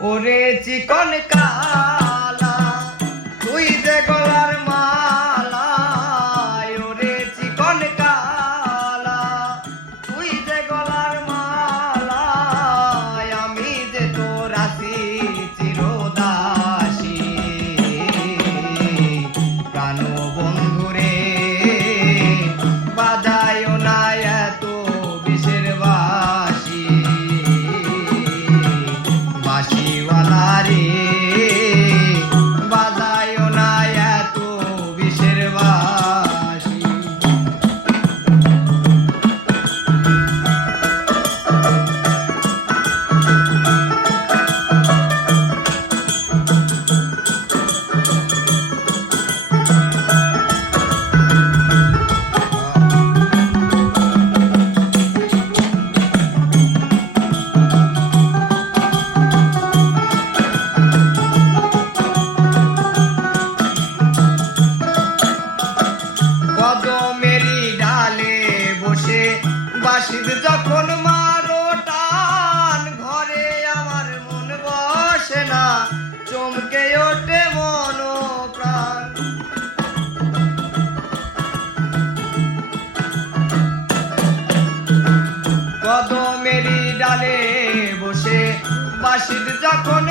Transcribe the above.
ওরে চিকন কালা তুই যে গলার মালা, ওরে চিকন কালা তুই যে গলার মালা, আমি যে তোর আছি চিরদাসী। প্রাণ বন্ধুরে বাজায় না এত বিষের বাঁশি, বাঁশিওয়ালা রে বাজায় না এত বিষের বাঁশি। বাঁশির যখন মারো টান, ঘরে আমার মন বসে না, চমকে ওঠে মন প্রাণ। কদমেরই ডালে বসে বাঁশির যখন